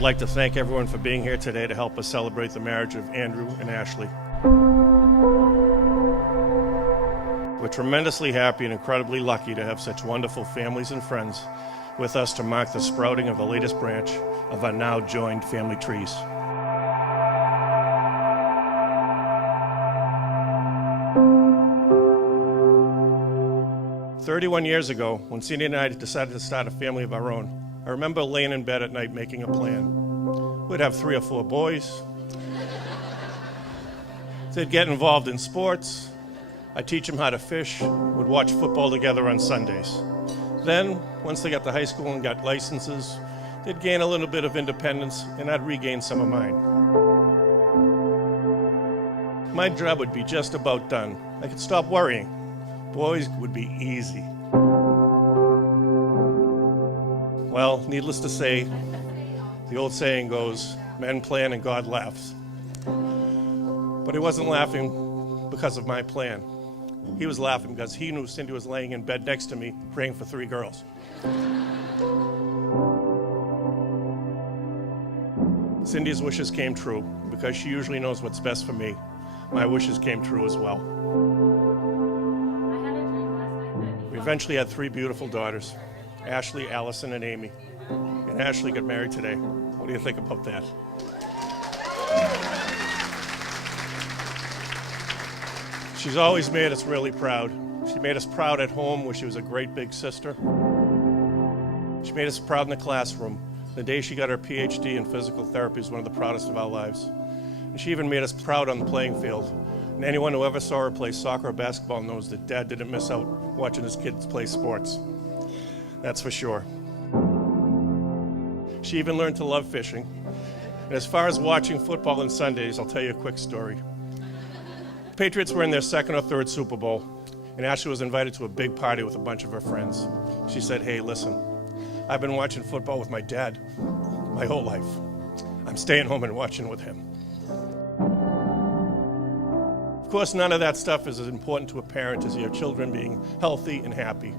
I'd like to thank everyone for being here today to help us celebrate the marriage of Andrew and Ashley. We're tremendously happy and incredibly lucky to have such wonderful families and friends with us to mark the sprouting of the latest branch of our now joined family trees. "31 years ago, when Cindy and I decided to start a family of our own, I remember laying in bed at night making a plan. We'd have 3 or 4 boys. They'd get involved in sports. I'd teach them how to fish. We'd watch football together on Sundays. Then, once they got to high school and got licenses, they'd gain a little bit of independence, and I'd regain some of mine. My job would be just about done. I could stop worrying. Boys would be easy. Well, needless to say, the old saying goes, men plan and God laughs. But he wasn't laughing because of my plan. He was laughing because he knew Cindy was laying in bed next to me praying for 3 girls. Cindy's wishes came true. Because she usually knows what's best for me, my wishes came true as well. We eventually had 3 beautiful daughters, Ashley, Allison, and Amy. And Ashley got married today. What do you think about that? She's always made us really proud. She made us proud at home where she was a great big sister. She made us proud in the classroom. The day she got her PhD in physical therapy was one of the proudest of our lives. And she even made us proud on the playing field. And anyone who ever saw her play soccer or basketball knows that Dad didn't miss out watching his kids play sports. That's for sure. She even learned to love fishing. And as far as watching football on Sundays, I'll tell you a quick story. The Patriots were in their 2nd or 3rd Super Bowl, and Ashley was invited to a big party with a bunch of her friends. She said, "Hey, listen, I've been watching football with my dad my whole life. I'm staying home and watching with him." Of course, none of that stuff is as important to a parent as your children being healthy and happy.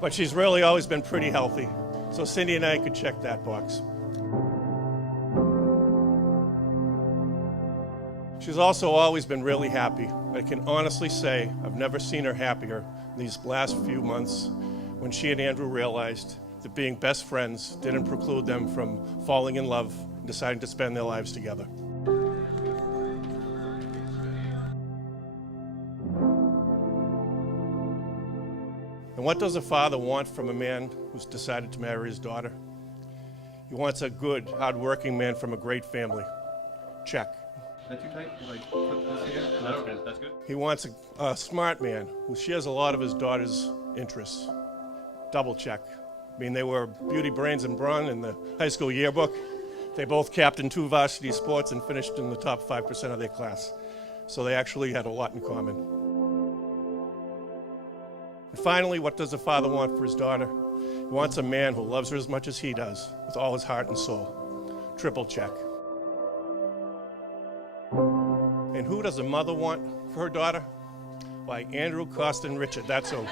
But she's really always been pretty healthy, so Cindy and I could check that box. She's also always been really happy. I can honestly say I've never seen her happier in these last few months when she and Andrew realized that being best friends didn't preclude them from falling in love and deciding to spend their lives together. And what does a father want from a man who's decided to marry his daughter? He wants a good, hard-working man from a great family. Check. Is that too tight? Like, put this here? No, that's good. He wants a smart man who shares a lot of his daughter's interests. Double check. I mean, they were beauty, brains, and brawn in the high school yearbook. They both captained 2 varsity sports and finished in the top 5% of their class. So they actually had a lot in common. And finally, what does a father want for his daughter? He wants a man who loves her as much as he does, with all his heart and soul. Triple check. And who does a mother want for her daughter? Why, Andrew, Costa, and Richard, that's who.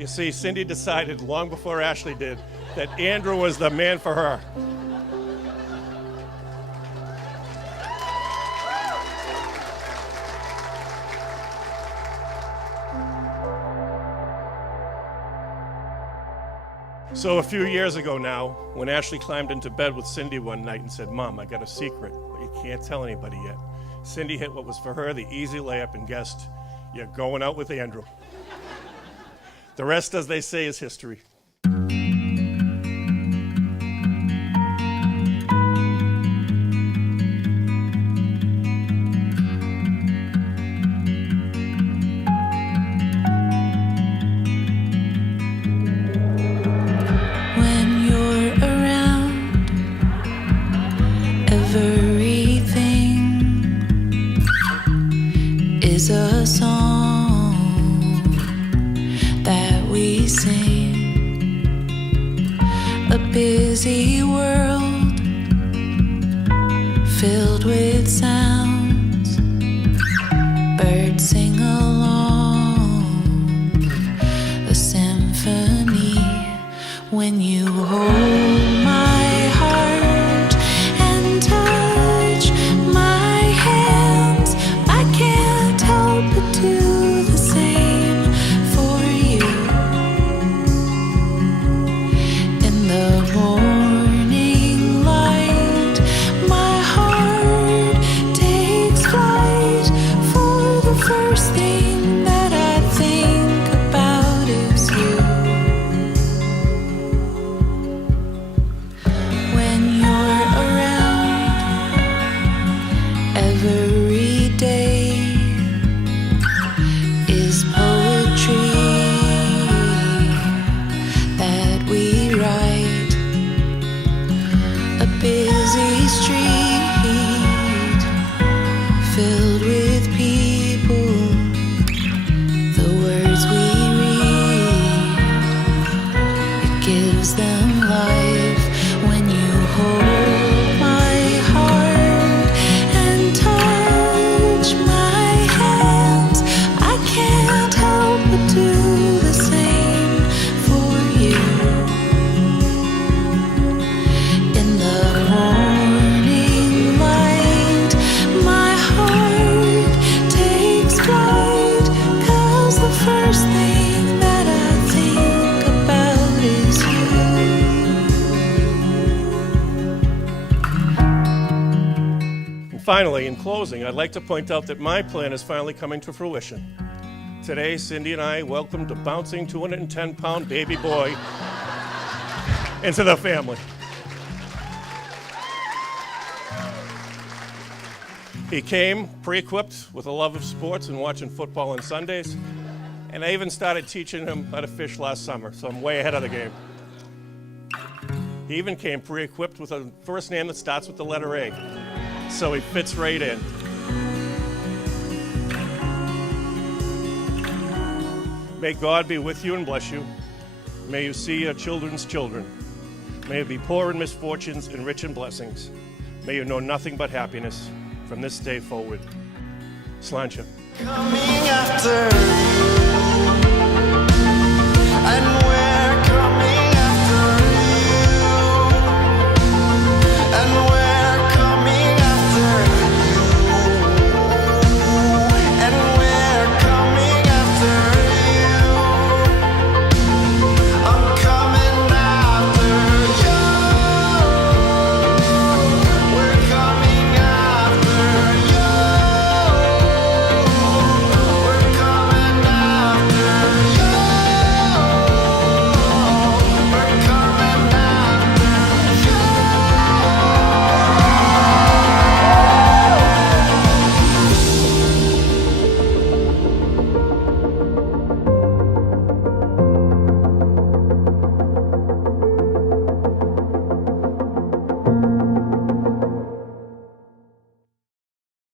You see, Cindy decided long before Ashley did that Andrew was the man for her. So a few years ago now, when Ashley climbed into bed with Cindy one night and said, "Mom, I got a secret, but you can't tell anybody yet," Cindy hit what was for her the easy layup and guessed, "You're going out with Andrew." The rest, as they say, is history. Is a song that we sing, a busy world filled with sounds, birds sing along, a symphony when you hold my Finally, in closing, I'd like to point out that my plan is finally coming to fruition. Today, Cindy and I welcomed a bouncing 210-pound baby boy into the family. He came pre-equipped with a love of sports and watching football on Sundays, and I even started teaching him how to fish last summer, so I'm way ahead of the game. He even came pre-equipped with a first name that starts with the letter A, so he fits right in. May God be with you and bless you. May you see your children's children. May you be poor in misfortunes and rich in blessings. May you know nothing but happiness from this day forward. Sláinte. Coming after